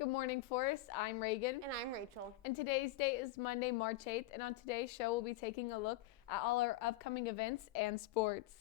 Good morning, Forest. I'm Reagan. And I'm Rachel. And today's date is Monday, March 8th. And on today's show, we'll be taking a look at all our upcoming events and sports.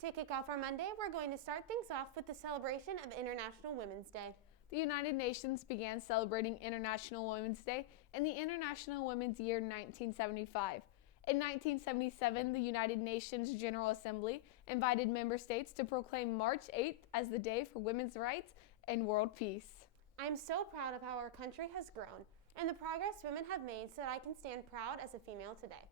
To kick off our Monday, we're going to start things off with the celebration of International Women's Day. The United Nations began celebrating International Women's Day in the International Women's Year 1975. In 1977, the United Nations General Assembly invited member states to proclaim March 8th as the Day for Women's Rights and World Peace. I'm so proud of how our country has grown and the progress women have made so that I can stand proud as a female today.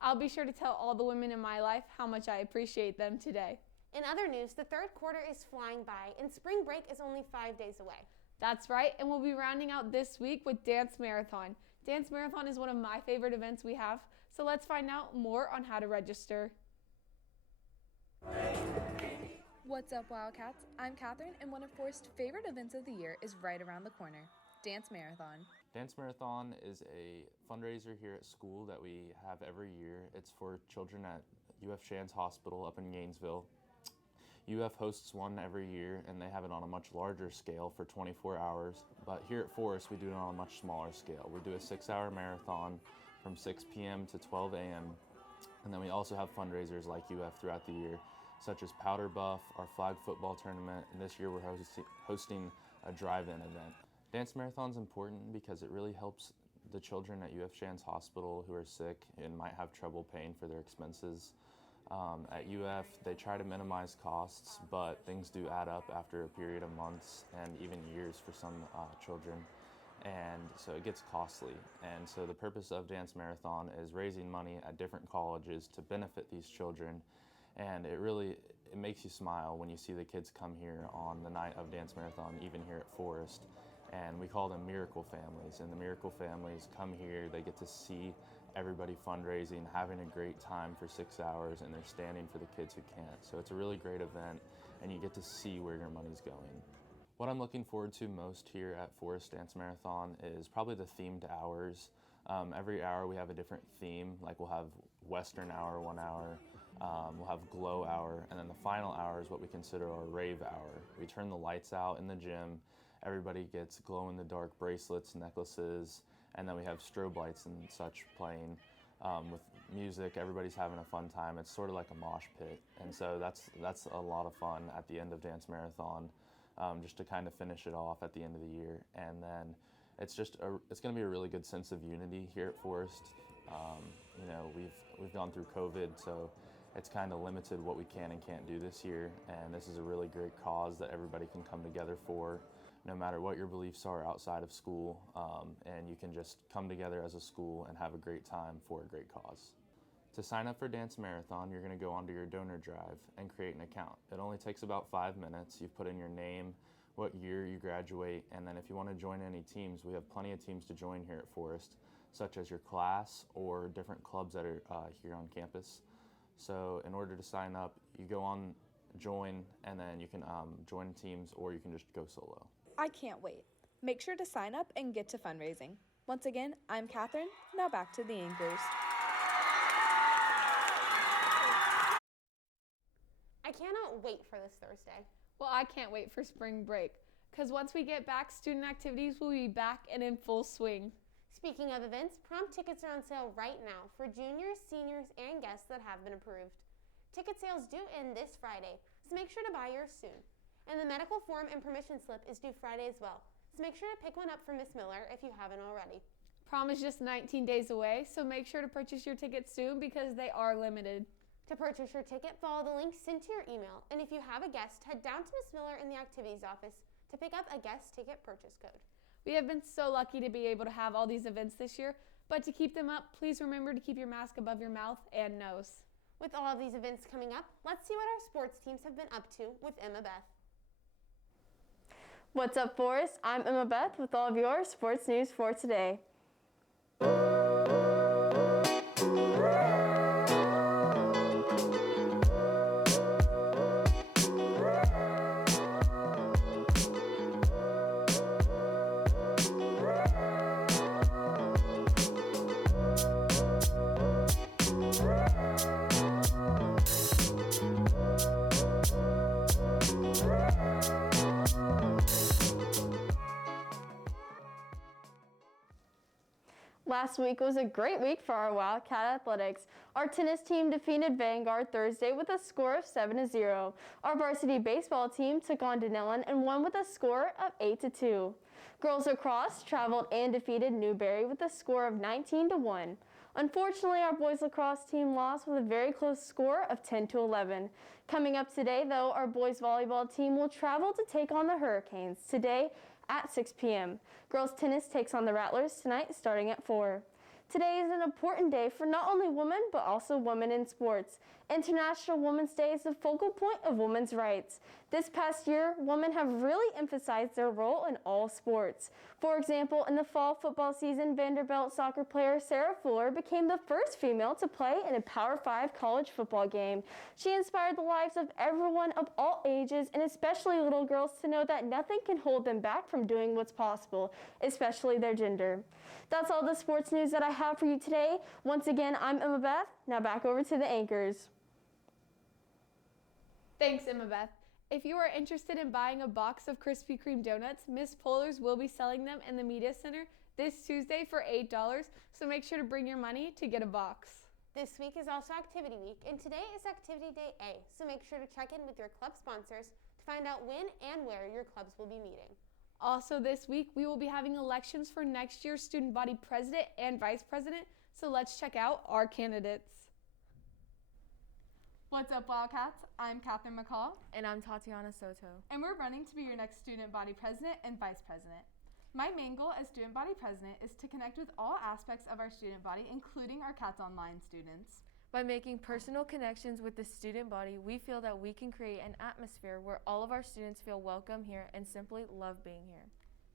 I'll be sure to tell all the women in my life how much I appreciate them today. In other news, the third quarter is flying by and spring break is only 5 days away. That's right, and we'll be rounding out this week with Dance Marathon. Dance Marathon is one of my favorite events we have, so let's find out more on how to register. What's up, Wildcats? I'm Catherine, and one of Forest's favorite events of the year is right around the corner, Dance Marathon. Dance Marathon is a fundraiser here at school that we have every year. It's for children at UF Shands Hospital up in Gainesville. UF hosts one every year, and they have it on a much larger scale for 24 hours. But here at Forest, we do it on a much smaller scale. We do a 6-hour marathon from 6 p.m. to 12 a.m. And then we also have fundraisers like UF throughout the year, such as Powder Buff, our flag football tournament, and this year we're hosting a drive-in event. Dance Marathon is important because it really helps the children at UF Shands Hospital who are sick and might have trouble paying for their expenses. At UF, they try to minimize costs, but things do add up after a period of months and even years for some children, and so it gets costly. And so the purpose of Dance Marathon is raising money at different colleges to benefit these children, and it makes you smile when you see the kids come here on the night of Dance Marathon, even here at Forest. And we call them miracle families, and the miracle families come here, they get to see everybody fundraising, having a great time for 6 hours, and they're standing for the kids who can't. So it's a really great event, and you get to see where your money's going. What I'm looking forward to most here at Forest Dance Marathon is probably the themed hours. Every hour we have a different theme, like we'll have Western hour 1 hour, we'll have glow hour, and then the final hour is what we consider our rave hour. We turn the lights out in the gym, everybody gets glow-in-the-dark bracelets, necklaces, and then we have strobe lights and such playing with music. Everybody's having a fun time. It's sort of like a mosh pit, and so that's a lot of fun at the end of Dance Marathon, just to kind of finish it off at the end of the year. And then it's going to be a really good sense of unity here at Forest. We've gone through COVID, so it's kind of limited what we can and can't do this year, and this is a really great cause that everybody can come together for, no matter what your beliefs are outside of school, and you can just come together as a school and have a great time for a great cause. To sign up for Dance Marathon, you're going to go onto your donor drive and create an account. It only takes about 5 minutes. You put in your name, what year you graduate, and then if you want to join any teams, we have plenty of teams to join here at Forest, such as your class or different clubs that are here on campus. So in order to sign up, you go on join, and then you can join teams, or you can just go solo. I can't wait. Make sure to sign up and get to fundraising. Once again, I'm Catherine. Now back to the anchors. I cannot wait for this Thursday. Well, I can't wait for spring break, because once we get back, student activities will be back and in full swing. Speaking of events, prom tickets are on sale right now for juniors, seniors, and guests that have been approved. Ticket sales due end this Friday, so make sure to buy yours soon. And the medical form and permission slip is due Friday as well, so make sure to pick one up from Miss Miller if you haven't already. Prom is just 19 days away, so make sure to purchase your tickets soon because they are limited. To purchase your ticket, follow the link sent to your email, and if you have a guest, head down to Miss Miller in the activities office to pick up a guest ticket purchase code. We have been so lucky to be able to have all these events this year, but to keep them up, please remember to keep your mask above your mouth and nose. With all of these events coming up, let's see what our sports teams have been up to with Emma Beth. What's up, Forest? I'm Emma Beth with all of your sports news for today. Last week was a great week for our Wildcat athletics. Our tennis team defeated Vanguard Thursday with a score of 7-0. Our varsity baseball team took on Denellen and won with a score of 8-2. Girls lacrosse traveled and defeated Newberry with a score of 19-1. Unfortunately, our boys lacrosse team lost with a very close score of 10-11. Coming up today, though, our boys volleyball team will travel to take on the Hurricanes today at 6 p.m. Girls tennis takes on the Rattlers tonight starting at 4. Today is an important day for not only women, but also women in sports. International Women's Day is the focal point of women's rights. This past year, women have really emphasized their role in all sports. For example, in the fall football season, Vanderbilt soccer player Sarah Fuller became the first female to play in a Power 5 college football game. She inspired the lives of everyone of all ages, and especially little girls, to know that nothing can hold them back from doing what's possible, especially their gender. That's all the sports news that I have for you today. Once again, I'm Emma Beth. Now back over to the anchors. Thanks, Emma Beth. If you are interested in buying a box of Krispy Kreme donuts, Miss Polar's will be selling them in the Media Center this Tuesday for $8, so make sure to bring your money to get a box. This week is also Activity Week, and today is Activity Day A, so make sure to check in with your club sponsors to find out when and where your clubs will be meeting. Also this week, we will be having elections for next year's student body president and vice president, so let's check out our candidates. What's up, Wildcats? I'm Catherine McCall, And I'm Tatiana Soto. and we're running to be your next student body president and vice president. My main goal as student body president is to connect with all aspects of our student body, including our Cats Online students. By making personal connections with the student body, we feel that we can create an atmosphere where all of our students feel welcome here and simply love being here.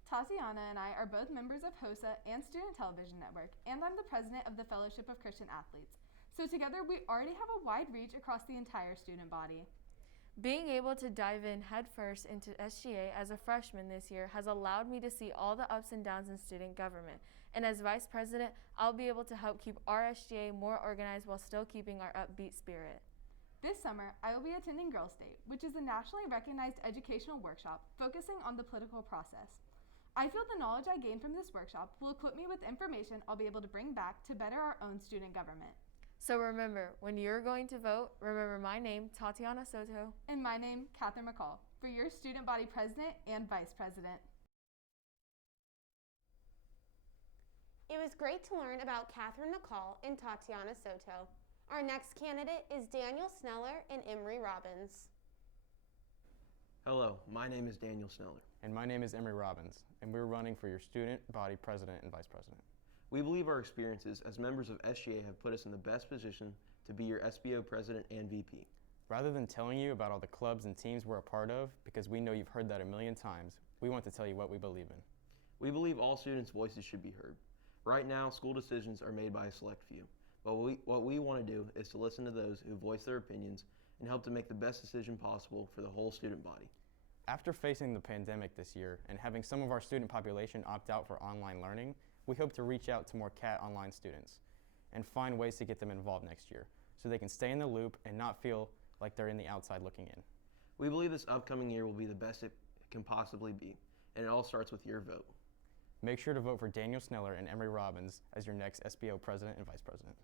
Tatiana and I are both members of HOSA and Student Television Network, and I'm the president of the Fellowship of Christian Athletes. So together, we already have a wide reach across the entire student body. Being able to dive in headfirst into SGA as a freshman this year has allowed me to see all the ups and downs in student government. And as vice president, I'll be able to help keep our SGA more organized while still keeping our upbeat spirit. This summer, I will be attending Girls Day, which is a nationally recognized educational workshop focusing on the political process. I feel the knowledge I gained from this workshop will equip me with information I'll be able to bring back to better our own student government. So remember, when you're going to vote, remember my name, Tatiana Soto. And my name, Catherine McCall, for your student body president and vice president. It was great to learn about Catherine McCall and Tatiana Soto. Our next candidate is Daniel Sneller and Emery Robbins. Hello, my name is Daniel Sneller. And my name is Emery Robbins, and we're running for your student body president and vice president. We believe our experiences as members of SGA have put us in the best position to be your SBO president and VP. Rather than telling you about all the clubs and teams we're a part of, because we know you've heard that a million times, we want to tell you what we believe in. We believe all students' voices should be heard. Right now, school decisions are made by a select few, but what we want to do is to listen to those who voice their opinions and help to make the best decision possible for the whole student body. After facing the pandemic this year and having some of our student population opt out for online learning, we hope to reach out to more CAT online students and find ways to get them involved next year so they can stay in the loop and not feel like they're in the outside looking in. We believe this upcoming year will be the best it can possibly be, and it all starts with your vote. Make sure to vote for Daniel Sneller and Emery Robbins as your next SBO president and vice president.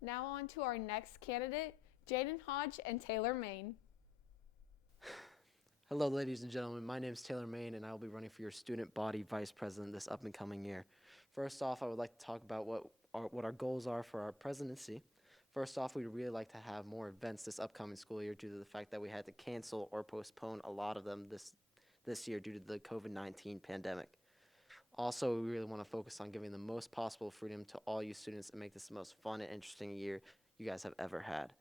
Now on to our next candidate, Jaden Hodge and Taylor Main. Hello, ladies and gentlemen. My name is Taylor Main, and I will be running for your student body vice president this up and coming year. First off, I would like to talk about what our goals are for our presidency. First off, we'd really like to have more events this upcoming school year due to the fact that we had to cancel or postpone a lot of them this year due to the COVID-19 pandemic. Also, we really want to focus on giving the most possible freedom to all you students and make this the most fun and interesting year you guys have ever had.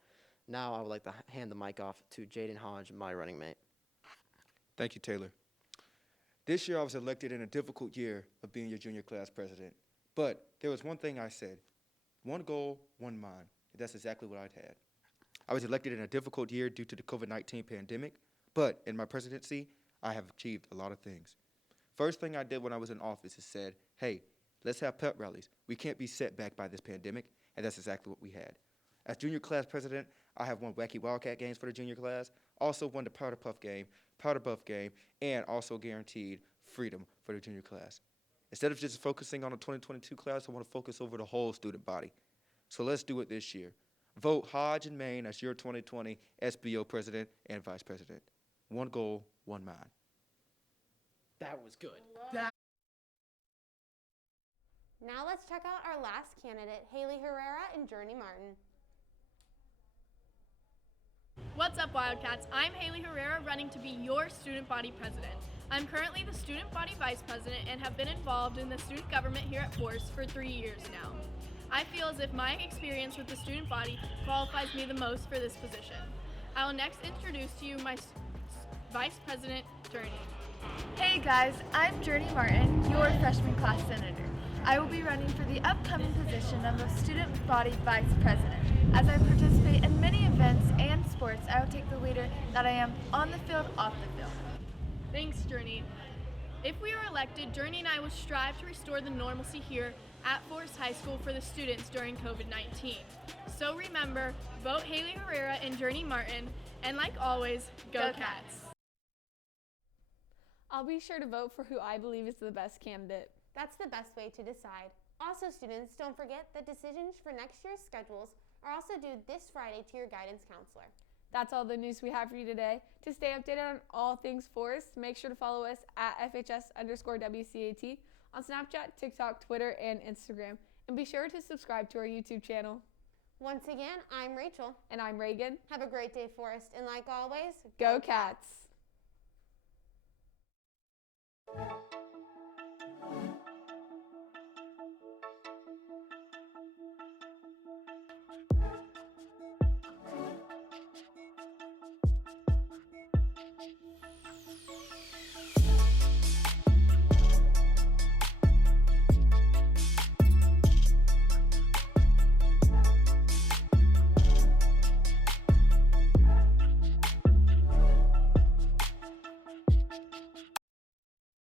Now, I would like to hand the mic off to Jaden Hodge, my running mate. Thank you, Taylor. This year I was elected in a difficult year of being your junior class president. But there was one thing I said, one goal, one mind. And that's exactly what I'd had. I was elected in a difficult year due to the COVID-19 pandemic, but in my presidency, I have achieved a lot of things. First thing I did when I was in office is said, hey, let's have pep rallies. We can't be set back by this pandemic, and that's exactly what we had. As junior class president, I have won Wacky Wildcat games for the junior class, also won the Powder Puff game, and also guaranteed freedom for the junior class. Instead of just focusing on the 2022 class, I want to focus over the whole student body. So let's do it this year. Vote Hodge and Main as your 2020 SBO president and vice president. One goal, one mind. That was good. Now let's check out our last candidate, Haley Herrera and Journey Martin. What's up, Wildcats? I'm Haley Herrera, running to be your student body president. I'm currently the student body vice president and have been involved in the student government here at Force for 3 years now. I feel as if my experience with the student body qualifies me the most for this position. I will next introduce to you my vice president, Journey. Hey guys, I'm Journey Martin, your freshman class senator. I will be running for the upcoming position of the student body vice president. As I participate in many events and sports, I will take the leader that I am on the field, off the field. Thanks, Journey. If we are elected, Journey and I will strive to restore the normalcy here at Forest High School for the students during COVID-19. So remember, vote Haley Herrera and Journey Martin, and like always, go Cats! I'll be sure to vote for who I believe is the best candidate. That's the best way to decide. Also, students, don't forget that decisions for next year's schedules are also due this Friday to your guidance counselor. That's all the news we have for you today. To stay updated on all things Forest, make sure to follow us at FHS_WCAT on Snapchat, TikTok, Twitter, and Instagram. And be sure to subscribe to our YouTube channel. Once again, I'm Rachel. And I'm Reagan. Have a great day, Forest. And like always, Go Cats!